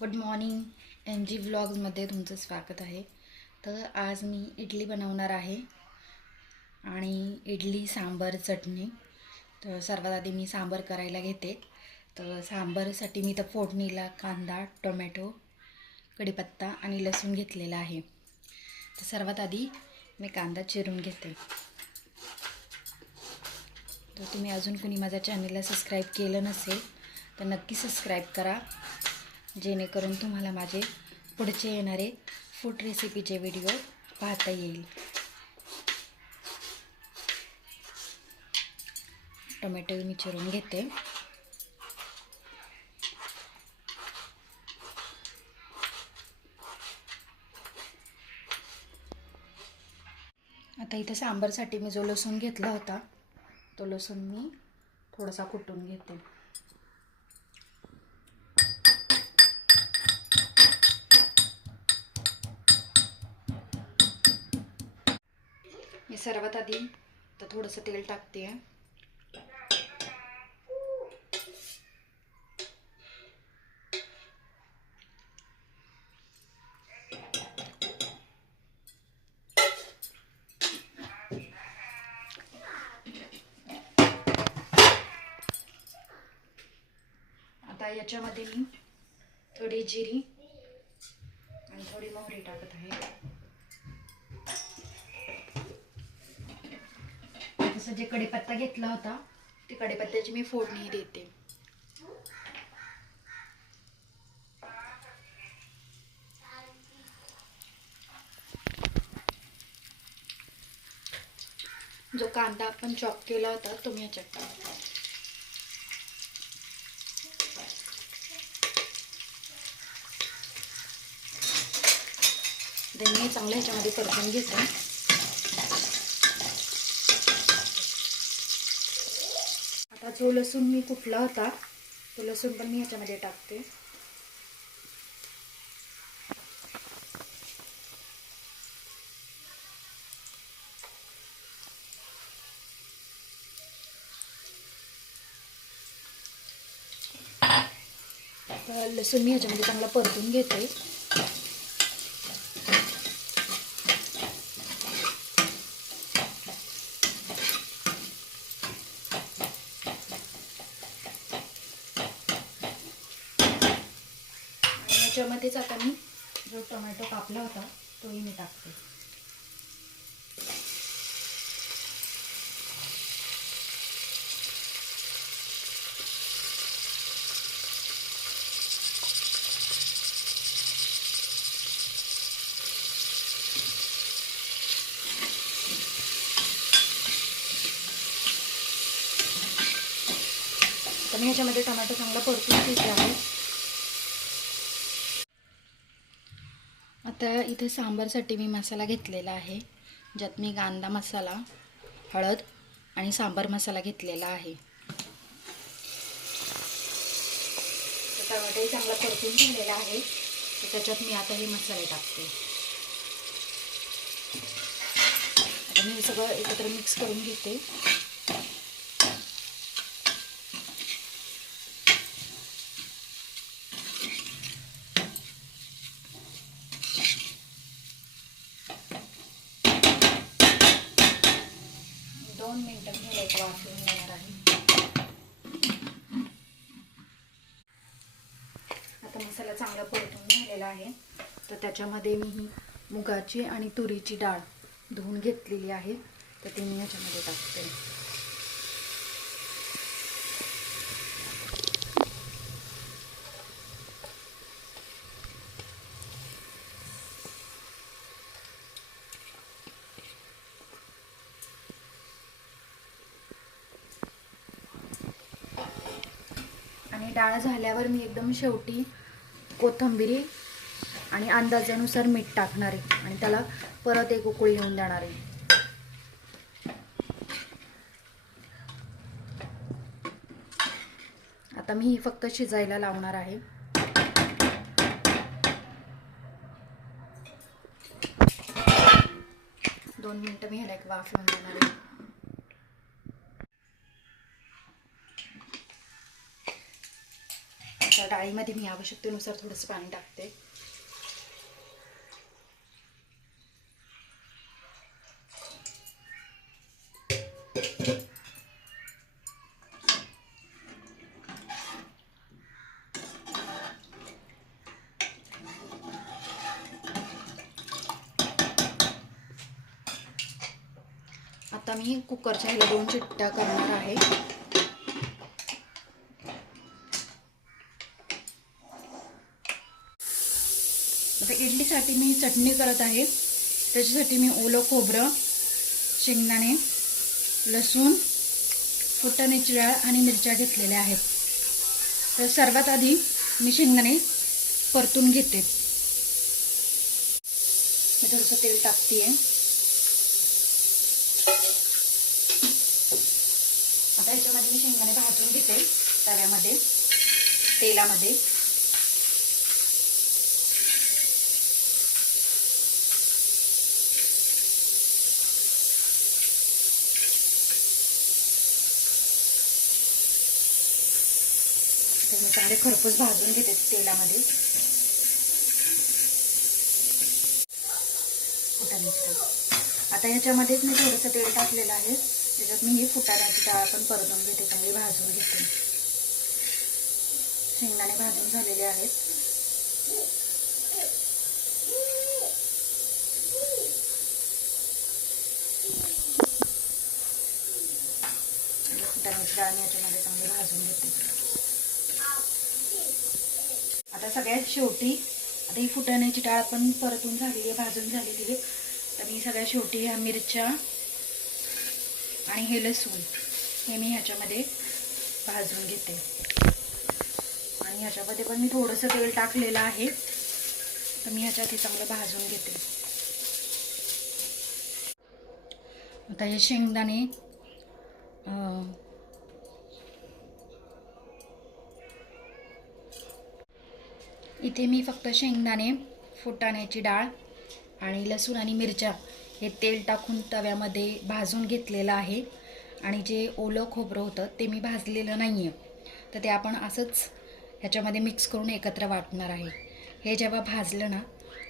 Good morning M G व्लॉग्समध्ये तुमचं स्वागत आहे. तर आज मी इडली बनवणार आहे आणि इडली सांबर चटणी. तर सर्वात आधी मी सांबर करायला घेते. तर सांबारसाठी मी तर फोडणीला कांदा टोमॅटो कढीपत्ता आणि लसूण घेतलेला आहे. तर सर्वात आधी मी कांदा चिरून घेते. तर तुम्ही अजून कुणी माझ्या चॅनलला सबस्क्राईब केलं नसेल तर नक्की सबस्क्राईब करा. जेणेकरून तुम्हाला माझे पुढचे येणारे फूड रेसिपीचे व्हिडिओ पाहता येईल. टोमॅटो मी चिरून घेते. आता इथे सांबारसाठी मी जो लसूण घेतला होता तो लसूण मी थोडासा कुटून घेते. सर्वात आधी तर थोडंसं तेल टाकते. आता याच्यामध्ये मी थोडी जिरी आणि थोडी मोहरी टाकत आहे. जसं जे कढीपत्ता घेतला होता ते कढीपत्त्याची मी फोडणी देते. जो कांदा आपण चॉप केला होता तो मी याच्यात टाकते. मी चांगलं ह्याच्यामध्ये परतून घेते. हा जो लसूण मी कुठला होता तो लसूण पण मी ह्याच्यामध्ये टाकते. लसूण मी ह्याच्यामध्ये चांगला परतून घेते आणि याच्यामध्येच आता मी जो टोमॅटो कापला होता तोही मी टाकते. मी ह्याच्यामध्ये टोमॅटो चांगला परतून घेते आहे आता इथे सांबारसाठी मी मसाला घेतलेला आहे ज्यात मी कांदा मसाला हळद आणि सांबार मसाला घेतलेला आहे. तर चांगला परतून झालेला आहे तर त्याच्यात मी आता हे मसाले टाकते. आता मी सगळं एकत्र मिक्स करून घेते दोन मिनटं मी एक वाफवून घेणार आहे आता मसाला चांगला परतून झालेला आहे. तर त्याच्यामध्ये मी ही मुगाची आणि तुरीची डाळ धुवून घेतलेली आहे. तर ती मी ह्याच्यामध्ये टाकते. आणि डाळ झाल्यावर मी एकदम शेवटी कोथंबिरी आणि अंदाजानुसार मीठ टाकणार आहे. आणि त्याला परत एक उकळी येऊन देणार आहे. आता मी ही फक्त शिजायला लावणार आहे. दोन मिनटं मी ह्याला एक वाफ येऊन देणार आहे. डाळीमध्ये मी आवश्यकतेनुसार थोडंसं पाणी टाकते. आता मी कुकरच्या ह्याला दोन चिट्ट्या करणार आहे. आता इडलीसाठी मी चटणी करत आहे. त्याच्यासाठी मी ओलं खोबरं शेंगदाणे लसूण फुटाण्याची डाळ आणि मिरच्या घेतलेल्या आहेत. तर सर्वात आधी मी शेंगदाणे परतून घेते. मी थोडंसं तेल टाकते आता ह्याच्यामध्ये मी शेंगदाणे भाजून घेते. तव्यामध्ये तेलामध्ये. तर मी चांगले खरपूस भाजून घेते तेलामध्ये. फुटाण्याची आता ह्याच्यामध्येच मी थोडंसं तेल टाकलेलं आहे. त्याच्यात मी ही फुटाण्याची डाळ पण परतून घेते चांगली भाजून घेते. शेंगदाणे भाजून झालेले आहेत. फुटाण्याची डाळ मी याच्यामध्ये चांगली भाजून घेते. आता सगळ्यात शेवटी आता ही फुटाण्याची डाळ पण परतून झालेली आहे भाजून झालेली आहे. तर मी सगळ्यात शेवटी ह्या मिरच्या आणि हे लसूण हे मी ह्याच्यामध्ये भाजून घेते. आणि ह्याच्यामध्ये पण मी थोडंसं तेल टाकलेलं आहे. तर मी ह्याच्यात हे चांगलं भाजून घेते. आता हे शेंगदाणे इथे मी फक्त शेंगदाणे फुटाण्याची डाळ आणि लसूण आणि मिरच्या हे तेल टाकून तव्यामध्ये भाजून घेतलेलं आहे. आणि जे ओलं खोबरं होतं ते मी भाजलेलं नाही आहे तर ते आपण असंच ह्याच्यामध्ये मिक्स करून एकत्र वाटणार आहे. हे जेव्हा भाजलं ना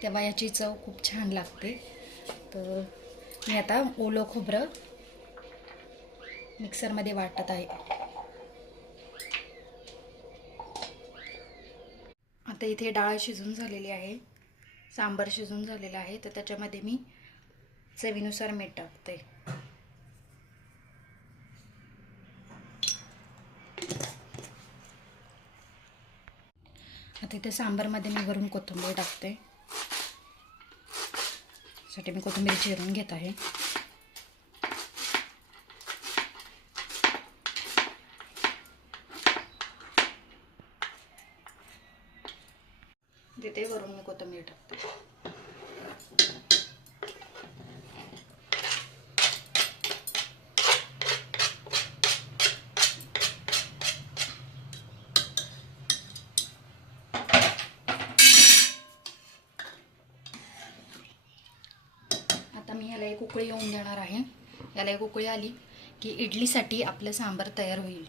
तेव्हा याची चव खूप छान लागते. तर मी आता ओलं खोबरं मिक्सरमध्ये वाटत आहे. आता इथे डाळ शिजून झालेली आहे. सांबार शिजून झालेलं आहे तर त्याच्यामध्ये मी चवीनुसार मीठ टाकते. आता इथे सांबारमध्ये मी वरून कोथिंबीर टाकते. साठी मी कोथिंबीर चिरून घेत आहे. तिथे वरून मी कोथिंबीर टाकते. आता मी ह्याला एक उकळी येऊन देणार आहे. याला एक उकळी आली की इडलीसाठी आपलं सांबार तयार होईल.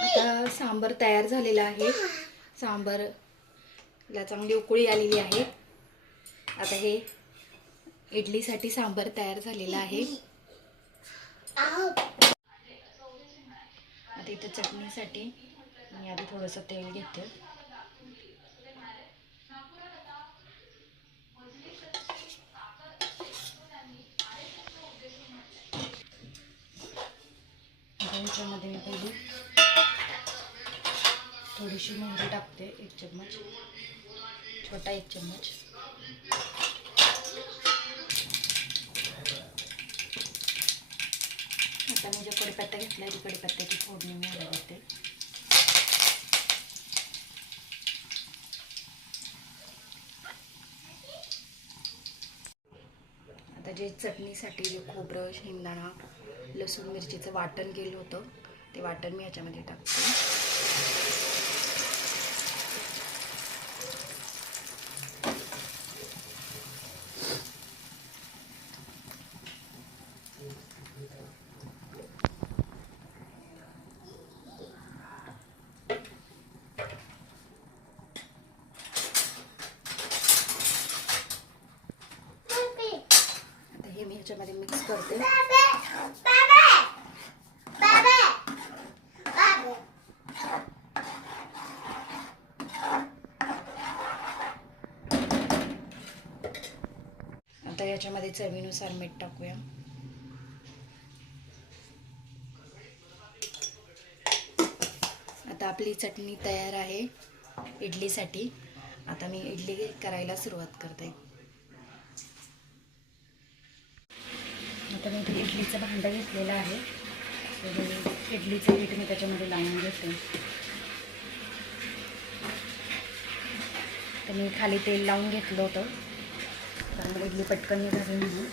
आता सांबार तयार झालेलं आहे. ला चांगली उकळी आलेली आहे. आता हे इडलीसाठी सांबार तयार झालेलं आहे. आता इथं चटणीसाठी मी आधी थोडंसं तेल घेते. आता ह्याच्यामध्ये मी पहिली थोडीशी मोहरी टाकते एक चम्मच. छोटा एक चम्मच. आता मी जो कढीपत्ता घेतला ती कडीपत्त्याची फोडणी मी ह्याला आता जे चटणीसाठी जे खोबरं शेंगदाणा लसूण मिरचीचं वाटण केलं होतं ते वाटण मी ह्याच्यामध्ये टाकते. ह्याच्यामध्ये मिक्स करते. आता याच्यामध्ये चवीनुसार मीठ टाकूया. आता आपली चटणी तयार आहे इडलीसाठी. आता मी इडली करायला सुरुवात करते. आता मी इथे इडलीचं भांडं घेतलेलं आहे. तर इडलीचं पीठ मी त्याच्यामध्ये लावून घेते. तर मी खाली तेल लावून घेतलं होतं. त्यामुळे इडली पटकन निघाली म्हणून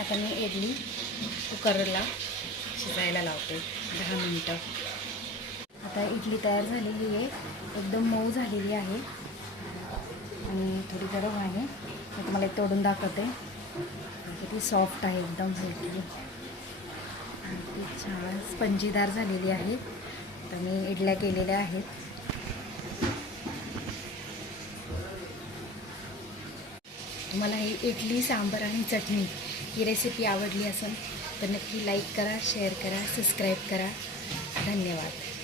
आता मी इडली कुकरला शिजायला लावते दहा मिनटं. आता इडली तयार झालेली आहे एकदम मऊ झालेली आहे. आणि थोडी गरम आहे. मी तुम्हाला एक तोडून दाखवते. किती सॉफ्ट आहे एकदम इडली छान स्पंजीदार झालेली आहे. तर मी इडल्या केलेल्या आहेत. तुम्हाला ही इडली सांबार आणि चटणी ही रेसिपी आवडली असेल तर नक्की लाईक करा शेअर करा सबस्क्राईब करा. धन्यवाद.